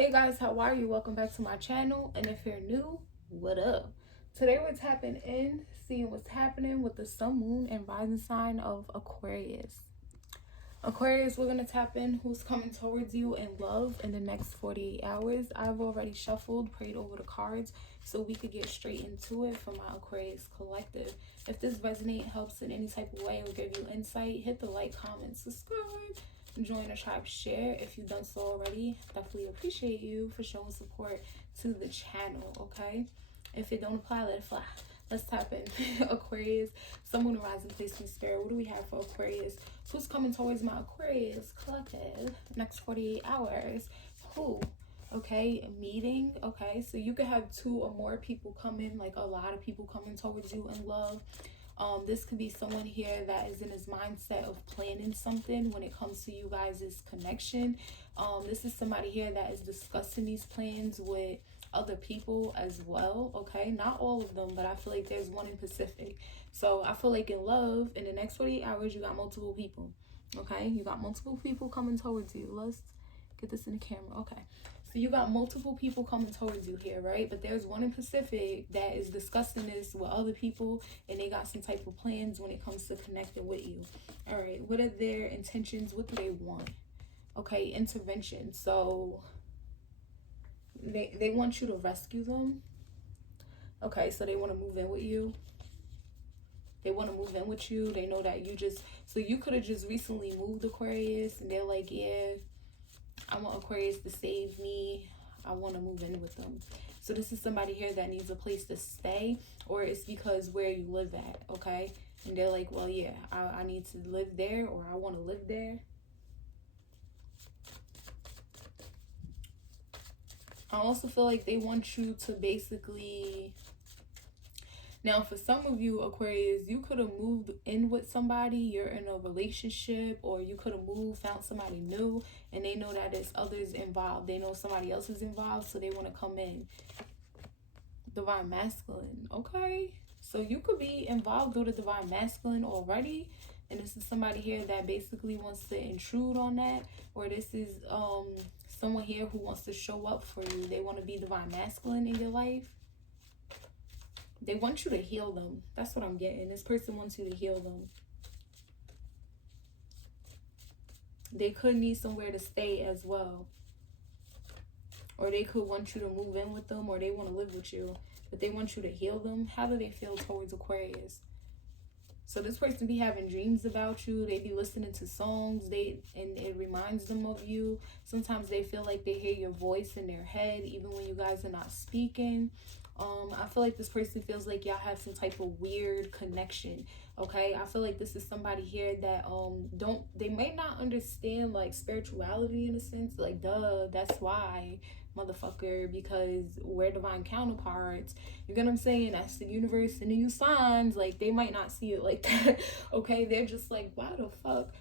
Hey guys, how are you? Welcome back to my channel. And if you're new, what up? Today we're tapping in, seeing what's happening with the sun, moon, and rising sign of Aquarius. Aquarius, we're going to tap in who's coming towards you in love in the next 48 hours. I've already shuffled, prayed over the cards, so we could get straight into it for my Aquarius collective. If this resonates, helps in any type of way, or give you insight, hit the like, comment, subscribe. Join the tribe, share if you've done so already. Definitely appreciate you for showing support to the channel, okay? If it don't apply, let it fly. Let's tap in. Aquarius, someone to rise and place in spirit. What do we have for Aquarius? Who's coming towards my Aquarius collective next 48 hours? Who? Okay, a meeting. Okay, so you could have two or more people come in, like a lot of people coming towards you in love. This could be someone here that is in his mindset of planning something when it comes to you guys' connection. This is somebody here that is discussing these plans with other people as well, okay? Not all of them, but I feel like there's one in Pacific. So I feel like in love, in the next 48 hours, you got multiple people, okay? You got multiple people coming towards you. Let's get this in the camera, okay? So you got multiple people coming towards you here, right? But there's one in Pacific that is discussing this with other people, and they got some type of plans when it comes to connecting with you. All right, what are their intentions? What do they want? Okay, intervention. So they want you to rescue them. Okay, so they want to move in with you. They want to move in with you. They know that you just, so you could have just recently moved, Aquarius, and they're like, yeah, I want Aquarius to save me. I want to move in with them. So this is somebody here that needs a place to stay, or it's because where you live at, okay? And they're like, well, yeah, I need to live there, or I want to live there. I also feel like they want you to basically... Now, for some of you, Aquarius, you could have moved in with somebody. You're in a relationship, or you could have moved, found somebody new, and they know that there's others involved. They know somebody else is involved, so they want to come in. Divine Masculine, okay? So you could be involved with a Divine Masculine already, and this is somebody here that basically wants to intrude on that, or this is someone here who wants to show up for you. They want to be Divine Masculine in your life. They want you to heal them. That's what I'm getting. This person wants you to heal them. They could need somewhere to stay as well. Or they could want you to move in with them, or they want to live with you. But they want you to heal them. How do they feel towards Aquarius? So this person be having dreams about you. They be listening to songs. And it reminds them of you. Sometimes they feel like they hear your voice in their head, even when you guys are not speaking. I feel like this person feels like y'all have some type of weird connection, okay? I feel like this is somebody here that they may not understand like spirituality in a sense, like duh, that's why, motherfucker, because we're divine counterparts. You get what I'm saying? That's the universe sending you signs. Like, they might not see it like that, okay? They're just like, why the fuck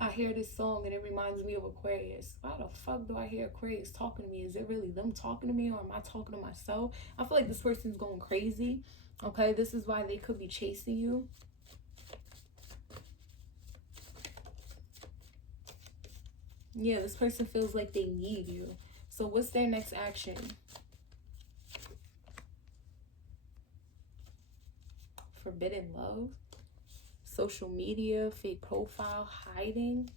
I hear this song and it reminds me of Aquarius? Why the fuck do I hear Aquarius talking to me? Is it really them talking to me, or am I talking to myself? I feel like this person's going crazy, okay? This is why they could be chasing you. Yeah, this person feels like they need you. So what's their next action? Forbidden love. Social media, fake profile, hiding.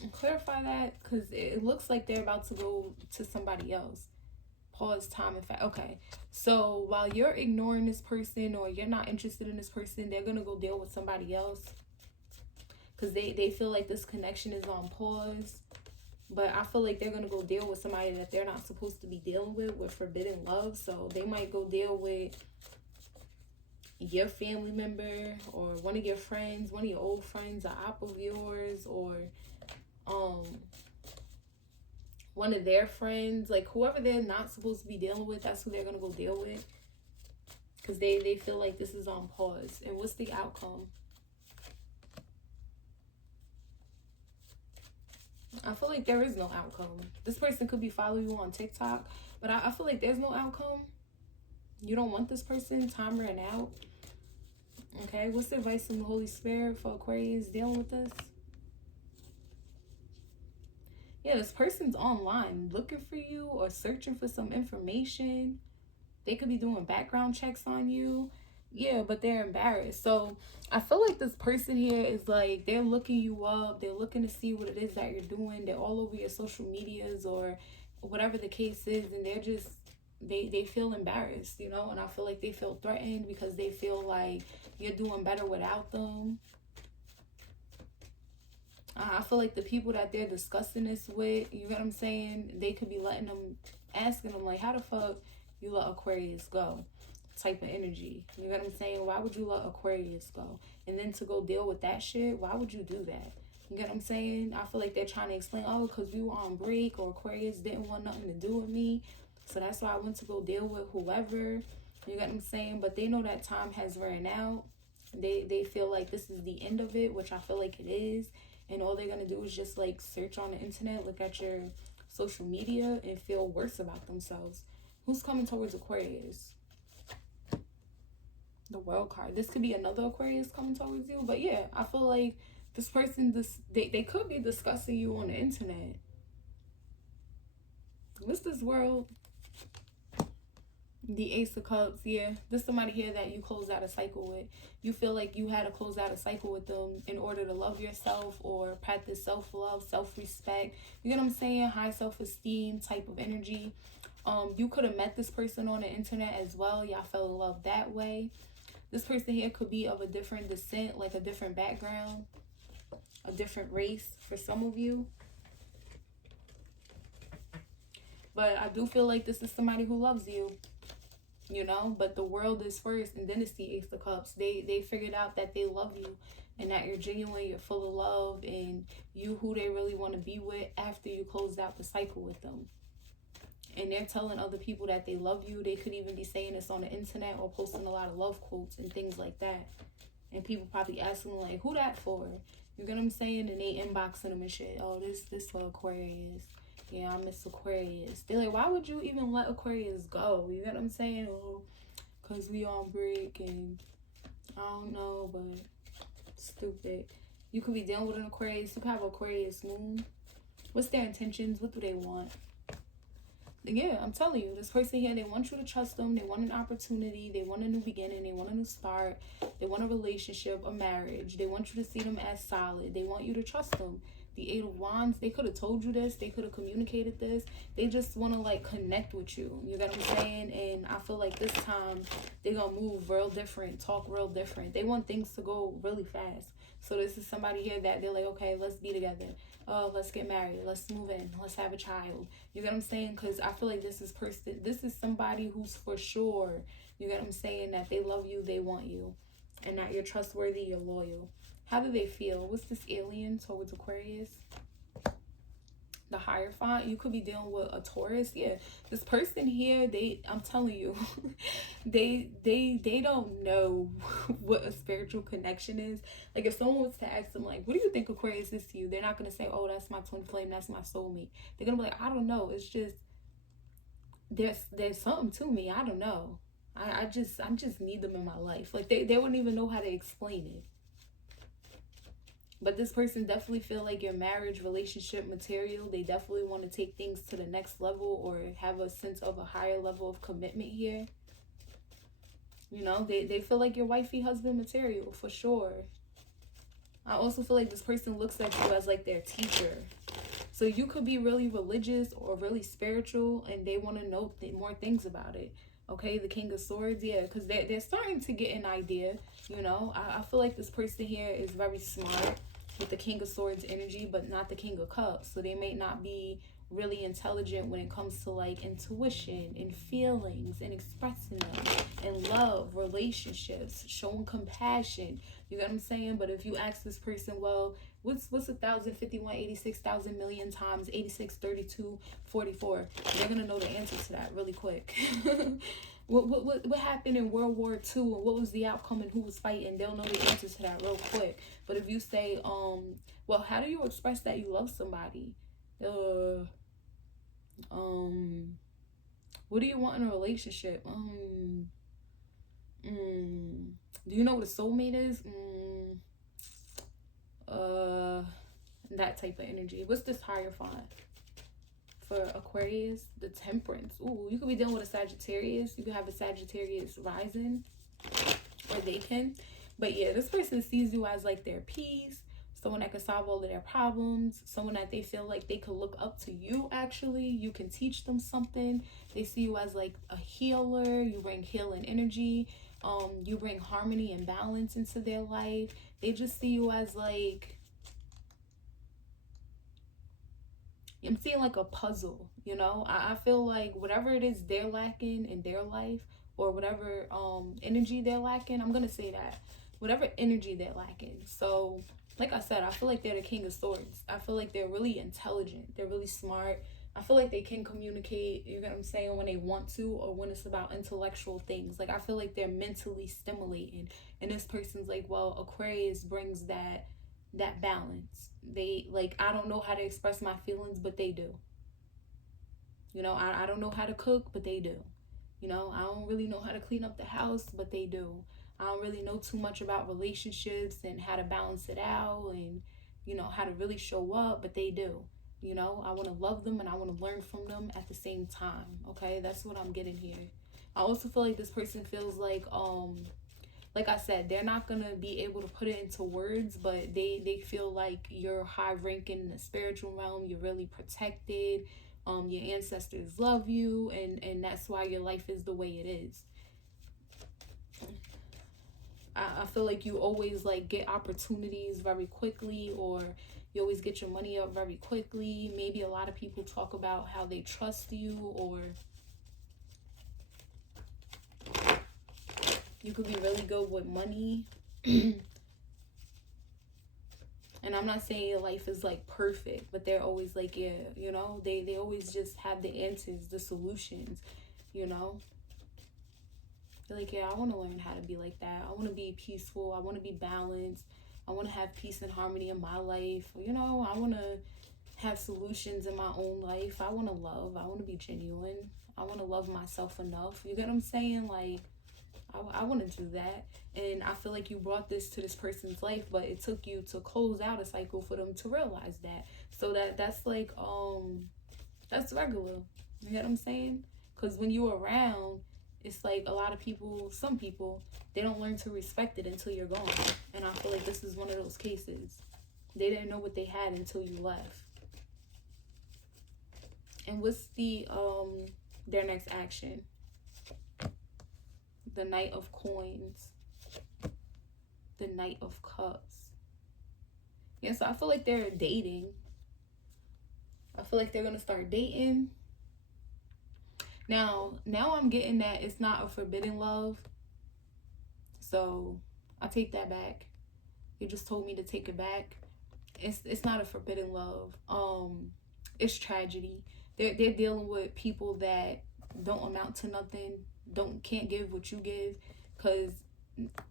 And clarify that, because it looks like they're about to go to somebody else. Pause, time, and fact. Okay, so while you're ignoring this person, or you're not interested in this person, they're gonna go deal with somebody else, because they feel like this connection is on pause. But I feel like they're gonna go deal with somebody that they're not supposed to be dealing with forbidden love. So they might go deal with your family member, or one of your friends, one of your old friends, an op of yours, or one of their friends. Like, whoever they're not supposed to be dealing with, that's who they're gonna go deal with, because they feel like this is on pause. And what's the outcome? I feel like there is no outcome. This person could be following you on TikTok, but I feel like there's no outcome. You don't want this person. Time ran out. Okay, what's the advice from the Holy Spirit for Aquarius dealing with this? Yeah, this person's online looking for you or searching for some information. They could be doing background checks on you. Yeah, but they're embarrassed. So I feel like this person here is like, they're looking you up. They're looking to see what it is that you're doing. They're all over your social medias or whatever the case is. And they're just, they feel embarrassed, you know? And I feel like they feel threatened because they feel like you're doing better without them. I feel like the people that they're discussing this with, you know what I'm saying? They could be letting them, asking them, like, how the fuck you let Aquarius go? Type of energy. You know what I'm saying? Why would you let Aquarius go? And then to go deal with that shit, why would you do that? You get what I'm saying? I feel like they're trying to explain, oh, because we were on break or Aquarius didn't want nothing to do with me. So that's why I went to go deal with whoever. You get what I'm saying? But they know that time has run out. They feel like this is the end of it, which I feel like it is. And all they're going to do is just like search on the internet, look at your social media, and feel worse about themselves. Who's coming towards Aquarius? The World card. This could be another Aquarius coming towards you. But yeah, I feel like this person, they could be discussing you on the internet. What's this world? The Ace of Cups, yeah. There's somebody here that you closed out a cycle with. You feel like you had to close out a cycle with them in order to love yourself or practice self-love, self-respect. You get what I'm saying? High self-esteem type of energy. You could have met this person on the internet as well. Y'all fell in love that way. This person here could be of a different descent, like a different background, a different race for some of you. But I do feel like this is somebody who loves you. You know, but the world is first, and then it's the Ace of Cups. They figured out that they love you and that you're genuine, you're full of love, and you who they really want to be with after you closed out the cycle with them. And they're telling other people that they love you. They could even be saying this on the internet or posting a lot of love quotes and things like that. And people probably asking like, who that for? You get what I'm saying? And they inboxing them and shit. Oh, this for Aquarius. Yeah, I miss Aquarius. They're like, why would you even let Aquarius go? You get what I'm saying? Oh, because we on break and I don't know, but stupid. You could be dealing with an Aquarius. You could have Aquarius moon. What's their intentions? What do they want? Yeah, I'm telling you, this person here, they want you to trust them. They want an opportunity. They want a new beginning. They want a new start. They want a relationship, a marriage. They want you to see them as solid. They want you to trust them. The Eight of Wands, they could have told you this. They could have communicated this. They just want to like connect with you. You get what I'm saying? And I feel like this time they're going to move real different, talk real different. They want things to go really fast. So this is somebody here that they're like, okay, let's be together. Let's get married. Let's move in. Let's have a child. You get what I'm saying? Because I feel like this is somebody who's for sure, you get what I'm saying, that they love you, they want you, and that you're trustworthy, you're loyal. How do they feel? What's this alien towards Aquarius? The Hierophant. You could be dealing with a Taurus. Yeah, this person here, I'm telling you, they don't know what a spiritual connection is. Like if someone was to ask them like, what do you think Aquarius is to you? They're not gonna say, oh, that's my twin flame, that's my soulmate. They're gonna be like, I don't know, it's just there's something to me. I don't know. I just need them in my life. Like they wouldn't even know how to explain it. But this person definitely feel like your marriage relationship material. They definitely want to take things to the next level or have a sense of a higher level of commitment here. You know, they feel like your wifey husband material for sure. I also feel like this person looks at you as like their teacher. So you could be really religious or really spiritual and they want to know more things about it. Okay, the King of Swords, yeah, because they're starting to get an idea, you know. I feel like this person here is very smart with the King of Swords energy, but not the King of Cups. So they may not be really intelligent when it comes to like intuition and feelings and expressing them and love, relationships, showing compassion. You get what I'm saying? But if you ask this person, well, what's 1,051, 86,000 million times 86, 32, 44? They're gonna know the answer to that really quick. What happened in World War II and what was the outcome and who was fighting? They'll know the answer to that real quick. But if you say, well, how do you express that you love somebody? What do you want in a relationship? Do you know what a soulmate is? that type of energy. What's this Hierophant for Aquarius? The Temperance. Ooh, you could be dealing with a Sagittarius. You could have a Sagittarius rising, or they can. But yeah, this person sees you as like their peace, someone that can solve all of their problems, someone that they feel like they could look up to you. Actually, you can teach them something. They see you as like a healer. You bring healing energy. You bring harmony and balance into their life. They just see you as like, I'm seeing like a puzzle, you know. I feel like whatever it is they're lacking in their life, or whatever energy they're lacking, I'm gonna say that, whatever energy they're lacking. So like I said, I feel like they're the King of Swords. I feel like they're really intelligent, they're really smart. I feel like they can communicate, you get what I'm saying, when they want to, or when it's about intellectual things. Like, I feel like they're mentally stimulating. And this person's like, well, Aquarius brings that balance. They, like, I don't know how to express my feelings, but they do. You know, I don't know how to cook, but they do. You know, I don't really know how to clean up the house, but they do. I don't really know too much about relationships and how to balance it out, and, you know, how to really show up, but they do. You know, I want to love them and I want to learn from them at the same time. Okay, that's what I'm getting here. I also feel like this person feels like I said, they're not gonna be able to put it into words, but they feel like you're high ranking in the spiritual realm. You're really protected. Your ancestors love you, and that's why your life is the way it is. I feel like you always like get opportunities very quickly, or you always get your money up very quickly. Maybe a lot of people talk about how they trust you, or you could be really good with money. And I'm not saying your life is like perfect, but they're always like, yeah, you know, they always just have the answers, the solutions, you know. They're like, yeah, I want to learn how to be like that. I want to be peaceful. I want to be balanced. I want to have peace and harmony in my life. You know, I want to have solutions in my own life. I want to love. I want to be genuine. I want to love myself enough. You get what I'm saying? Like, I want to do that. And I feel like you brought this to this person's life, but it took you to close out a cycle for them to realize that. So that's like, that's regular. You get what I'm saying? Because when you're around, it's like a lot of people, some people, they don't learn to respect it until you're gone. And I feel like this is one of those cases. They didn't know what they had until you left. And what's their next action? The Knight of Coins, the Knight of Cups. Yeah, so I feel like they're dating. I feel like they're gonna start dating. Now I'm getting that it's not a forbidden love. So I take that back. You just told me to take it back. It's not a forbidden love. It's tragedy. They're dealing with people that don't amount to nothing, can't give what you give, because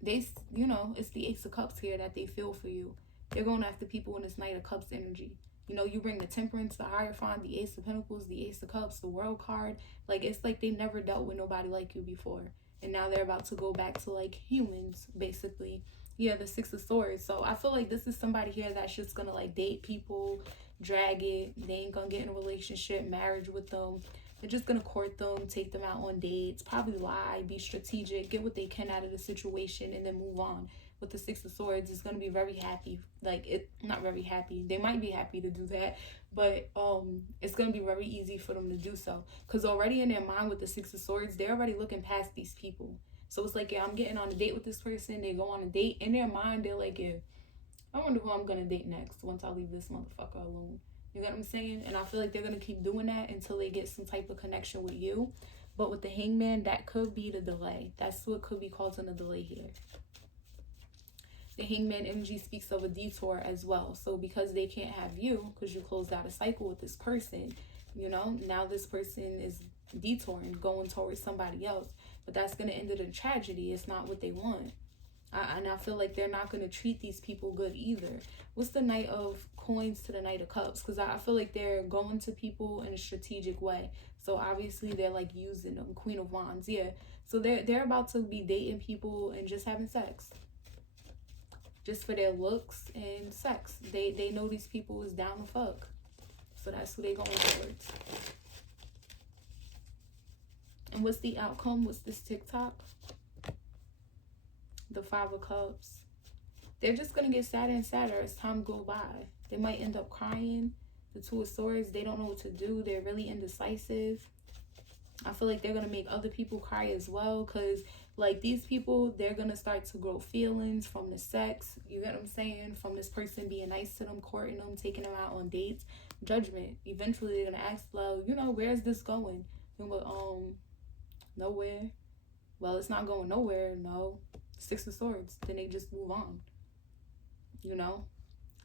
they, you know, it's the Ace of Cups here that they feel for you. They're going after people in this Knight of Cups energy. You know, you bring the Temperance, the Hierophant, the Ace of Pentacles, the Ace of Cups, the World card. Like, it's like they never dealt with nobody like you before, and now they're about to go back to like humans, basically. Yeah, the Six of Swords. So I feel like this is somebody here that's just gonna like date people, drag it. They ain't gonna get in a relationship, marriage with them. They're just gonna court them, take them out on dates, probably lie, be strategic, get what they can out of the situation, and then move on. With the Six of Swords, it's gonna be very happy. Like, it, not very happy. They might be happy to do that, but it's gonna be very easy for them to do so. Cause already in their mind with the Six of Swords, they're already looking past these people. So it's like, yeah, I'm getting on a date with this person. They go on a date. In their mind, they're like, yeah, I wonder who I'm gonna date next once I leave this motherfucker alone. You get what I'm saying? And I feel like they're gonna keep doing that until they get some type of connection with you. But with the Hangman, that could be the delay. That's what could be causing the delay here. The Hangman energy speaks of a detour as well. So because they can't have you, because you closed out a cycle with this person, you know, now this person is detouring, going towards somebody else. But that's going to end in a tragedy. It's not what they want. And I feel like they're not going to treat these people good either. What's the Knight of Coins to the Knight of Cups? Because I feel like they're going to people in a strategic way. So obviously they're like using them. Queen of Wands, yeah. So they're about to be dating people and just having sex. just for their looks and sex. They know these people is down to fuck. So that's who they going towards. And what's the outcome? What's this TikTok? The 5 of Cups. They're just going to get sadder and sadder as time goes by. They might end up crying. The 2 of Swords, they don't know what to do. They're really indecisive. I feel like they're going to make other people cry as well. Because, like, these people, they're going to start to grow feelings from the sex. You get what I'm saying? From this person being nice to them, courting them, taking them out on dates. Judgment. Eventually, they're going to ask, well, you know, where's this going? And nowhere. Well, it's not going nowhere. No. 6 of Swords. Then they just move on. You know?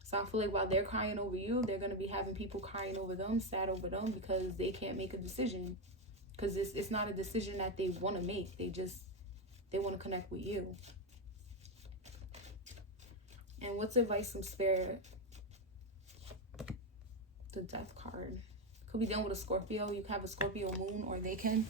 So I feel like while they're crying over you, they're going to be having people crying over them, sad over them, because they can't make a decision. Because it's not a decision that they want to make. They want to connect with you. And what's advice from Spirit? The Death card. Could be dealing with a Scorpio. You can have a Scorpio moon, or they can.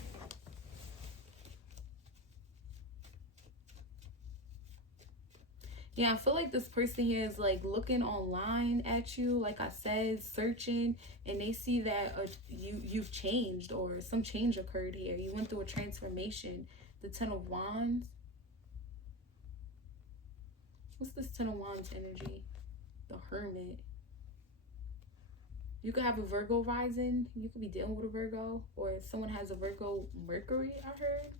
Yeah, I feel like this person here is like looking online at you, like I said, searching, and they see that you've changed, or some change occurred here. You went through a transformation. The 10 of Wands. What's this 10 of Wands energy? The Hermit. You could have a Virgo rising. You could be dealing with a Virgo, or someone has a Virgo Mercury, I heard.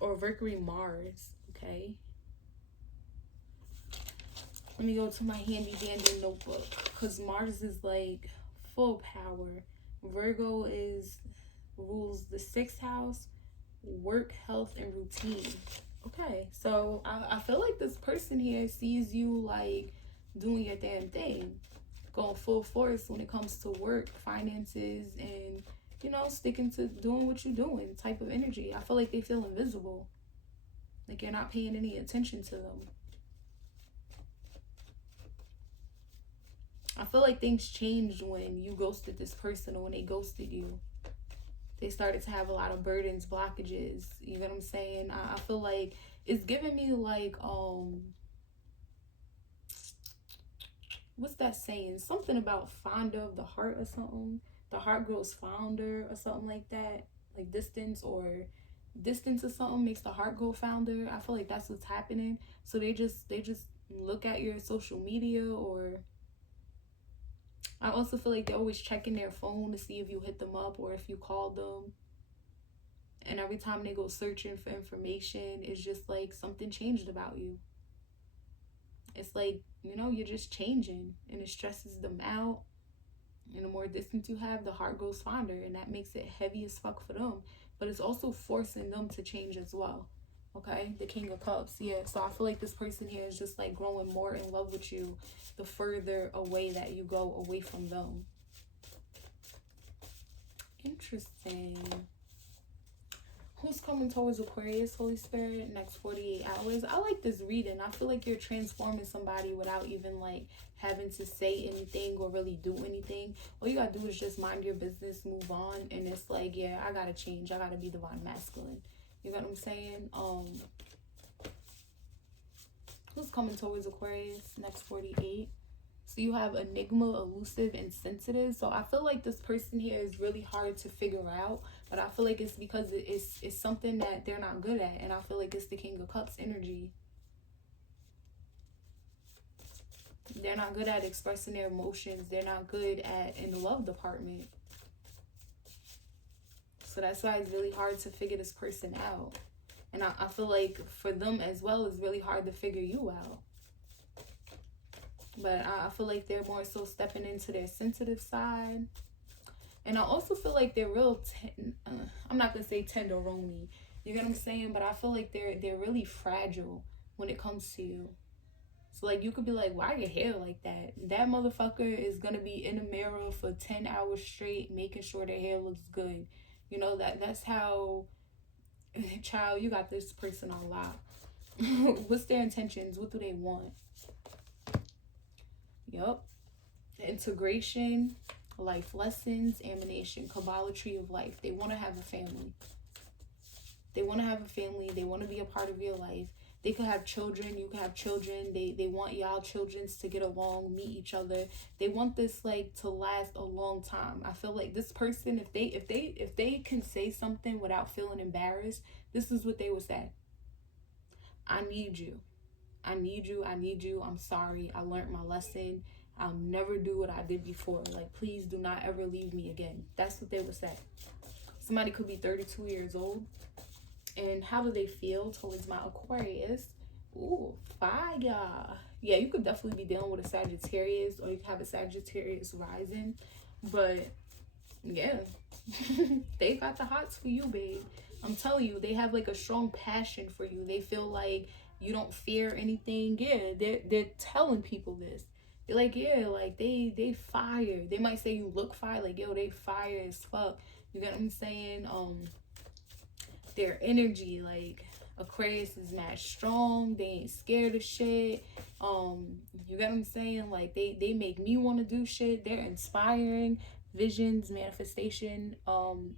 Or Mercury Mars, okay? Let me go to my handy dandy notebook, because Mars is like full power. Virgo rules the 6th house, work, health, and routine. Okay, so I feel like this person here sees you like doing your damn thing, going full force when it comes to work, finances, and, you know, sticking to doing what you're doing type of energy. I feel like they feel invisible. Like you're not paying any attention to them. I feel like things changed when you ghosted this person, or when they ghosted you. They started to have a lot of burdens, blockages. You know what I'm saying? I feel like it's giving me like, what's that saying? Something about fonder of the heart or something. The heart grows fonder or something like that. Like distance or something makes the heart grow fonder. I feel like that's what's happening. So they just look at your social media, or I also feel like they're always checking their phone to see if you hit them up or if you called them. And every time they go searching for information, it's just like something changed about you. It's like, you know, you're just changing, and it stresses them out. And the more distance you have, the heart grows fonder, and that makes it heavy as fuck for them. But it's also forcing them to change as well. Okay, the King of Cups. Yeah, so I feel like this person here is just like growing more in love with you the further away that you go away from them. Interesting. Who's coming towards Aquarius, Holy Spirit, next 48 hours? I like this reading. I feel like you're transforming somebody without even like having to say anything or really do anything. All you gotta do is just mind your business, move on, and it's like, yeah, I gotta change. I gotta be divine masculine. You know what I'm saying? Who's coming towards Aquarius, next 48? So you have enigma, elusive, and sensitive. So I feel like this person here is really hard to figure out, but I feel like it's because it's something that they're not good at. And I feel like it's the King of Cups energy. They're not good at expressing their emotions. They're not good at in the love department. So that's why it's really hard to figure this person out. And I feel like for them as well, it's really hard to figure you out. But I feel like they're more so stepping into their sensitive side. And I also feel like they're real, I'm not going to say tenderoni. You get what I'm saying? But I feel like they're really fragile when it comes to you. So like you could be like, why your hair like that? That motherfucker is going to be in the mirror for 10 hours straight, making sure their hair looks good. You know, that's how, child, you got this person on lock. What's their intentions? What do they want? Yup. Integration, life lessons, emanation, Kabbalah tree of life. They want to have a family. They want to have a family. They want to be a part of your life. They could have children. You could have children. They want y'all children to get along, meet each other. They want this like to last a long time. I feel like this person, if they can say something without feeling embarrassed, this is what they would say. I need you. I need you. I need you. I'm sorry. I learned my lesson. I'll never do what I did before. Like, please do not ever leave me again. That's what they would say. Somebody could be 32 years old. And how do they feel towards my Aquarius? Ooh, fire. Yeah, you could definitely be dealing with a Sagittarius, or you could have a Sagittarius rising. But, yeah. They got the hots for you, babe. I'm telling you, they have like a strong passion for you. They feel like you don't fear anything. Yeah, they're telling people this. They're like, yeah, like they fire. They might say you look fire, like, yo, they fire as fuck. You get what I'm saying? Their energy, like, Aquarius is mad strong. They ain't scared of shit. You get what I'm saying? Like, they make me want to do shit. They're inspiring. Visions, manifestation,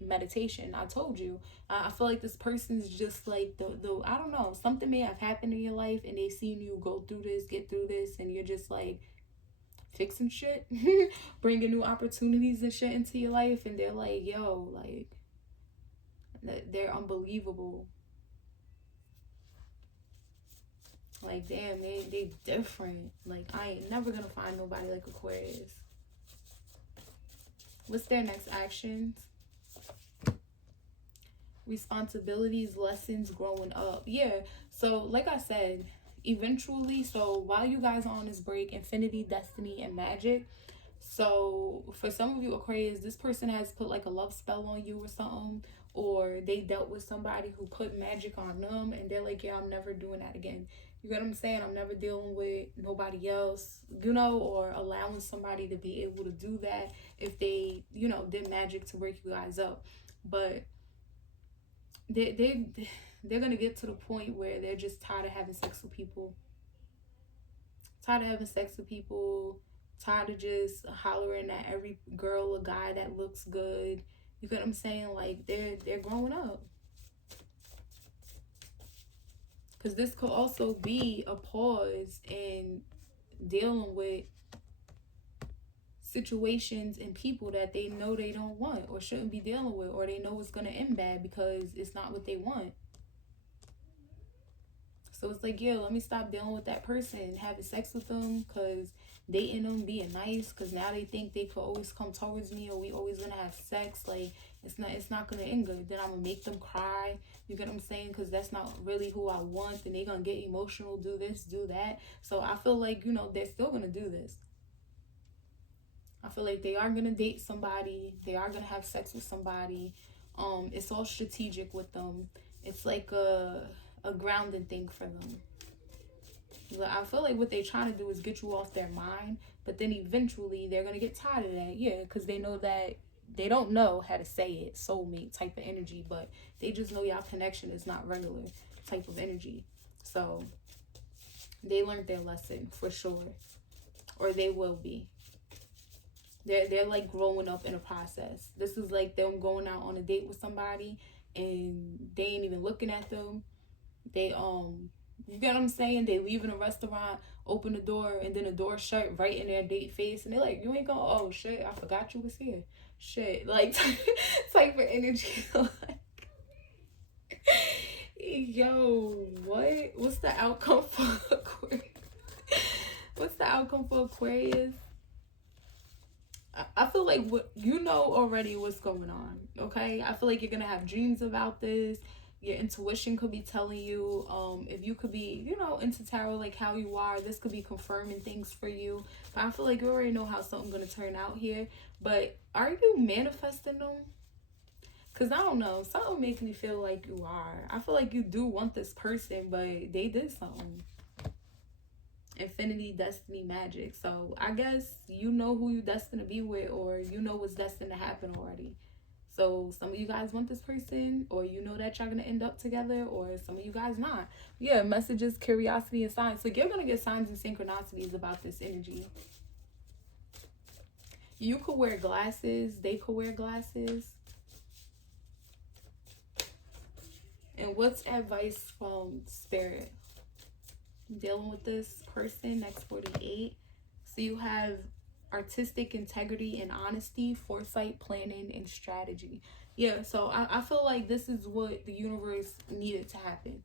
meditation. I told you. I feel like this person's just like the I don't know, something may have happened in your life and they seen you go through this, get through this, and you're just like fixing shit, bringing new opportunities and shit into your life, and they're like, yo, like, they're unbelievable. Like, damn, they different. Like, I ain't never gonna find nobody like Aquarius. What's their next actions? Responsibilities, lessons, growing up. Yeah, so like I said, eventually, so while you guys are on this break, infinity, destiny, and magic. So for some of you Aquarius, this person has put like a love spell on you or something, or they dealt with somebody who put magic on them, and they're like, yeah, I'm never doing that again. You get what I'm saying? I'm never dealing with nobody else, you know, or allowing somebody to be able to do that if they, you know, did magic to break you guys up. But they're gonna get to the point where they're just tired of having sex with people. Tired of having sex with people. Tired of just hollering at every girl or guy that looks good. You get what I'm saying? Like, they're growing up. Because this could also be a pause in dealing with situations and people that they know they don't want or shouldn't be dealing with, or they know it's going to end bad because it's not what they want. So it's like, yeah, let me stop dealing with that person, having sex with them, because dating them, being nice, because now they think they could always come towards me, or we always gonna have sex. Like, it's not gonna end good. Then I'm gonna make them cry. You get what I'm saying? Because that's not really who I want. Then they gonna get emotional, do this, do that. So I feel like, you know, they're still gonna do this. I feel like they are gonna date somebody. They are gonna have sex with somebody. It's all strategic with them. It's like a grounding thing for them. I feel like what they're trying to do is get you off their mind, but then eventually they're gonna get tired of that. Yeah, because they know that they don't know how to say it, soulmate type of energy, but they just know y'all connection is not regular type of energy. So they learned their lesson for sure, or they will be. They're like growing up in a process. This is like them going out on a date with somebody and they ain't even looking at them. They you get what I'm saying? They leave in a restaurant, open the door, and then the door shut right in their date face, and they're like, you ain't gonna, oh shit, I forgot you was here. Shit, like, type of energy. Like, yo, what? What's the outcome for Aquarius? What's the outcome for Aquarius? I feel like what you know already what's going on, okay? I feel like you're gonna have dreams about this. Your intuition could be telling you, if you could be, you know, into tarot, like how you are, this could be confirming things for you. But I feel like you already know how something's gonna turn out here. But are you manifesting them? Because I don't know, something makes me feel like you are. I feel like you do want this person, but they did something. Infinity, destiny, magic. So I guess you know who you're destined to be with, or you know what's destined to happen already. So some of you guys want this person, or you know that y'all gonna end up together, or some of you guys not. Yeah, messages, curiosity, and signs. So you're gonna get signs and synchronicities about this energy. You could wear glasses, they could wear glasses. And what's advice from Spirit? Dealing with this person, next 48. So you have artistic integrity and honesty, foresight, planning, and strategy. Yeah, so I feel like this is what the universe needed to happen.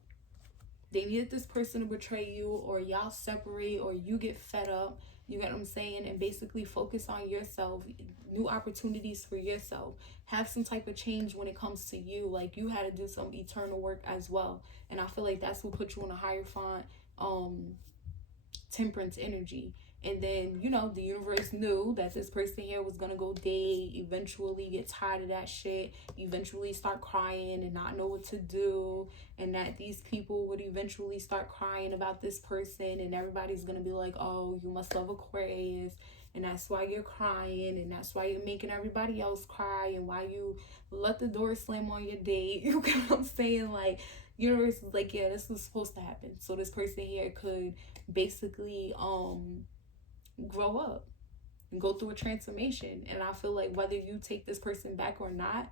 They needed this person to betray you, or y'all separate, or you get fed up. You get what I'm saying? And basically focus on yourself, new opportunities for yourself. Have some type of change when it comes to you. Like, you had to do some eternal work as well. And I feel like that's what put you on a higher font, temperance energy. And then, you know, the universe knew that this person here was gonna go date, eventually get tired of that shit, eventually start crying and not know what to do, and that these people would eventually start crying about this person, and everybody's gonna be like, oh, you must love Aquarius, and that's why you're crying, and that's why you're making everybody else cry, and why you let the door slam on your date. You get what I'm saying? Like, universe is like, yeah, this was supposed to happen, so this person here could basically grow up and go through a transformation. And I feel like whether you take this person back or not,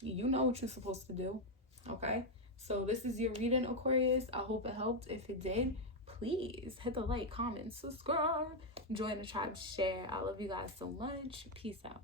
you know what you're supposed to do. Okay, so this is your reading, Aquarius. I hope it helped. If it did, please hit the like, comment, subscribe, join the tribe, share. I love you guys so much. Peace out.